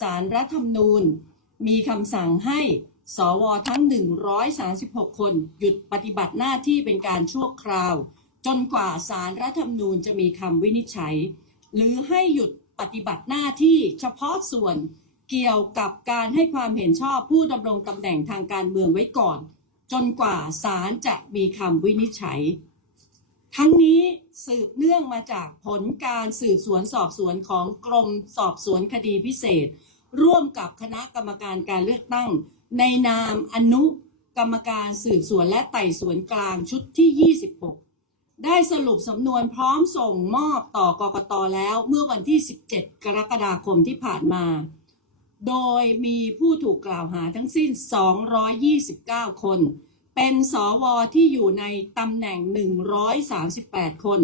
สารรัฐธรรมนูญ มีคำสั่งให้สวทั้ง 136 คน หยุดปฏิบัติหน้าที่เป็นการชั่วคราว จนกว่าสารรัฐธรรมนูญจะมีคำวินิจฉัย หรือให้หยุดปฏิบัติหน้าที่เฉพาะส่วนเกี่ยวกับการให้ความเห็นชอบผู้ดำรงตำแหน่งทางการเมืองไว้ก่อน จนกว่าศาลจะมีคำวินิจฉัย ทั้งนี้สืบเนื่องมาจากผลการสืบสวนสอบสวนของกรมสอบสวนคดีพิเศษ ร่วมกับคณะกรรมการการเลือกตั้ง ในนามอนุกรรมการสืบสวนและไต่สวนกลางชุดที่ 26 ได้สรุปสำนวนพร้อมส่งมอบต่อกกตแล้วเมื่อวันที่ 17 กรกฎาคมที่ผ่านมา โดยมีผู้ถูกกล่าวหาทั้งสิ้น 229 คน เป็นสวที่อยู่ในตำแหน่ง 138 คน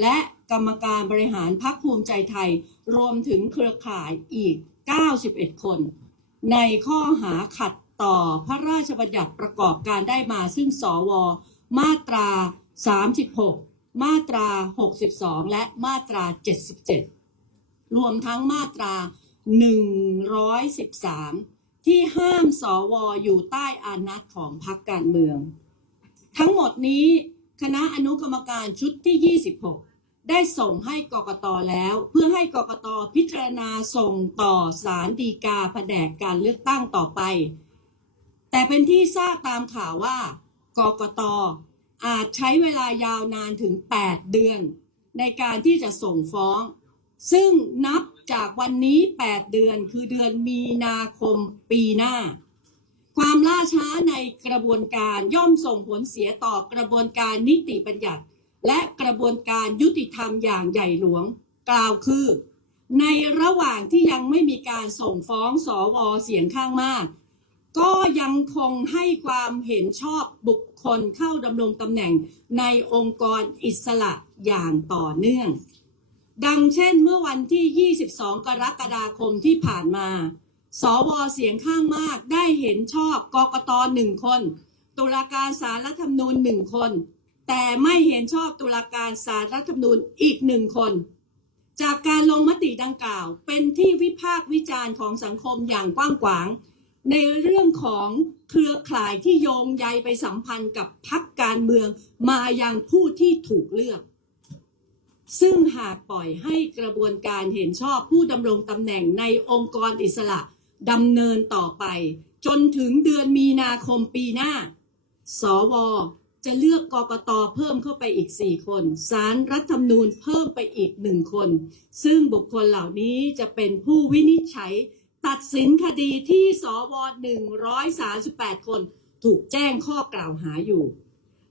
และกรรมการบริหารพรรคภูมิใจไทยรวมถึงเครือข่ายอีก 91 คน ในข้อหาขัดต่อพระราชบัญญัติประกอบการได้มาซึ่งสว มาตรา 36 มาตรา 62 และมาตรา 77 รวมทั้งมาตรา 113 ที่ห้ามสวอยู่ใต้อานัตของพรรคการเมือง ทั้งหมดนี้คณะอนุกรรมการชุดที่ 26 ได้ส่งให้กกตแล้ว เพื่อให้กกตพิจารณาส่งต่อสารดีกาแผนกการเลือกตั้งต่อไป แต่เป็นที่ทราบตามข่าวว่ากกตอาจใช้เวลายาวนานถึง 8 เดือน ในการที่จะส่งฟ้อง ซึ่งนับจากวันนี้ 8 เดือนคือเดือนมีนาคมปีหน้า ความล่าช้าในกระบวนการย่อมส่งผลเสียต่อกระบวนการนิติบัญญัติ และกระบวนการยุติธรรมอย่างใหญ่หลวง กล่าวคือ ในระหว่างที่ยังไม่มีการส่งฟ้องสอวอเสียงข้างมาก ก็ยังคงให้ความเห็นชอบบุคคลเข้าดำรงตำแหน่งในองค์กรอิสระอย่างต่อเนื่อง ดังเช่นเมื่อวันที่ 22 กรกฎาคมที่ผ่านมา สวเสียงข้างมากได้เห็นชอบกกตหนึ่งคน ตุลาการศาลรัฐธรรมนูญหนึ่งคน แต่ไม่เห็นชอบตุลาการศาลรัฐธรรมนูญอีกหนึ่งคน จากการลงมติดังกล่าว เป็นที่วิพากษ์วิจารณ์ของสังคมอย่างกว้างขวาง ในเรื่องของเครือข่ายที่โยงใยไปสัมพันธ์กับพรรคการเมืองมาอยังผู้ที่ถูกเลือก ซึ่งหากปล่อยให้กระบวนการเห็นชอบผู้ดำรงตำแหน่งในองค์กรอิสระดำเนินต่อไป จนถึงเดือนมีนาคมปีหน้า สว จะเลือกกกตเพิ่มเข้าไปอีก 4 คนสารรัฐธรรมนูญเพิ่มไปอีกหนึ่งคน ซึ่งบุคคลเหล่านี้จะเป็นผู้วินิจฉัย ตัดสินคดีที่สว138 คนถูกแจ้งข้อกล่าวหาอยู่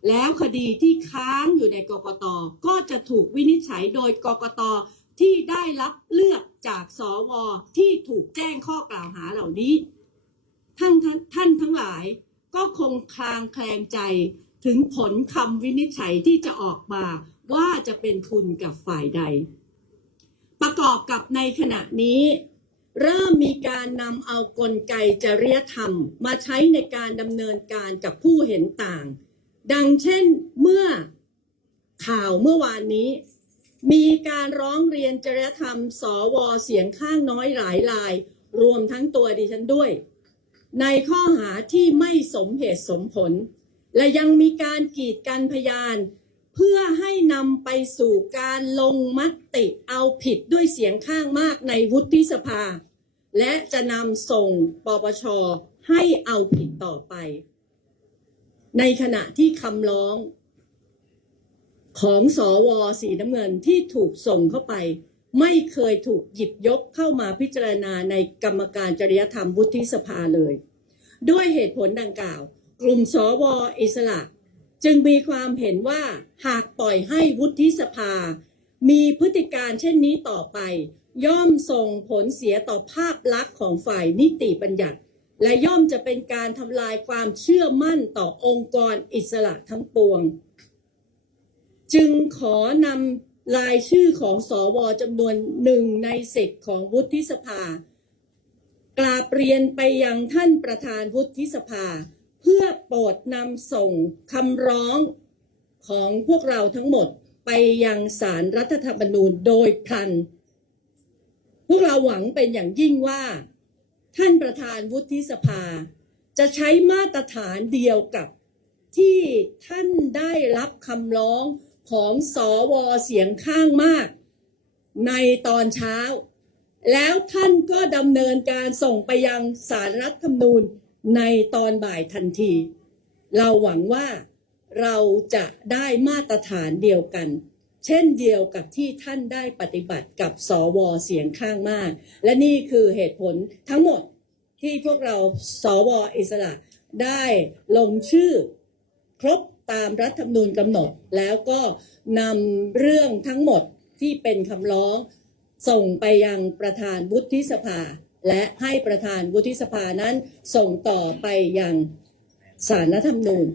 แล้วคดีที่ค้างอยู่ในกกตก็จะถูกวินิจฉัยโดยกกตที่ได้รับเลือกจากสวที่ถูกแจ้งข้อกล่าวหาเหล่านี้ท่านท่านท่านทั้งหลายก็คงคลางแคลงใจ ถึงผลคำวินิจฉัยที่จะออกมาว่าจะเป็นคุณกับฝ่ายใด ประกอบกับในขณะนี้ เริ่มมีการนำเอากลไกจริยธรรม มาใช้ในการดำเนินการกับผู้เห็นต่าง ดังเช่นเมื่อข่าวเมื่อวานนี้ มีการร้องเรียนจริยธรรม สวเสียงข้างน้อยหลายราย รวมทั้งตัวดิฉันด้วย ในข้อหาที่ไม่สมเหตุสมผล และยังมีการกีดกันพยาน เพื่อให้นำไปสู่การลงมติเอาผิดด้วยเสียงข้างมากในวุฒิสภา และจะนำส่งปปชให้เอาผิดต่อไป ในขณะที่คำร้องของสอวสีน้ำเงินที่ถูกส่งเข้าไป ไม่เคยถูกหยิบยกเข้ามาพิจารณาในกรรมการจริยธรรมวุฒิสภาเลย ด้วยเหตุผลดังกล่าว กลุ่มสวอิสระ จึงมีความเห็นว่าหากปล่อยให้วุฒิสภา มีพฤติการเช่นนี้ต่อไป ย่อมส่งผลเสียต่อภาพลักษณ์ของฝ่ายนิติบัญญัติ และย่อมจะเป็นการทำลายความเชื่อมั่นต่อองค์กรอิสระทั้งปวง จึงขอนำรายชื่อของสอวอจำนวนหนึ่งในสิบของวุฒิสภากราบเรียนไปยังท่านประธานวุฒิสภา เพื่อโปรดนำส่งคำร้องของพวกเราทั้งหมดไปยังสารรัฐธรรมนูญโดยพลัน พวกเราหวังเป็นอย่างยิ่งว่า ท่านประธานวุฒิสภา จะใช้มาตรฐานเดียวกับที่ท่านได้รับคำร้องของสอวอเสียงข้างมาก ในตอนเช้า แล้วท่านก็ดำเนินการส่งไปยังสารรัฐธรรมนูญ ในตอนบ่ายทันที เราหวังว่าเราจะได้มาตรฐานเดียวกัน เช่นเดียวกับที่ท่านได้ปฏิบัติกับสวเสียงข้างมาก และนี่คือเหตุผลทั้งหมดที่พวกเราสวอิสระได้ลงชื่อ ครบตามรัฐธรรมนูญกำหนด แล้วก็นำเรื่องทั้งหมดที่เป็นคำร้อง ส่งไปยังประธานวุฒิสภา และให้ประธานวุฒิสภานั้นส่งต่อไปยังสารรัฐธรรมนูญ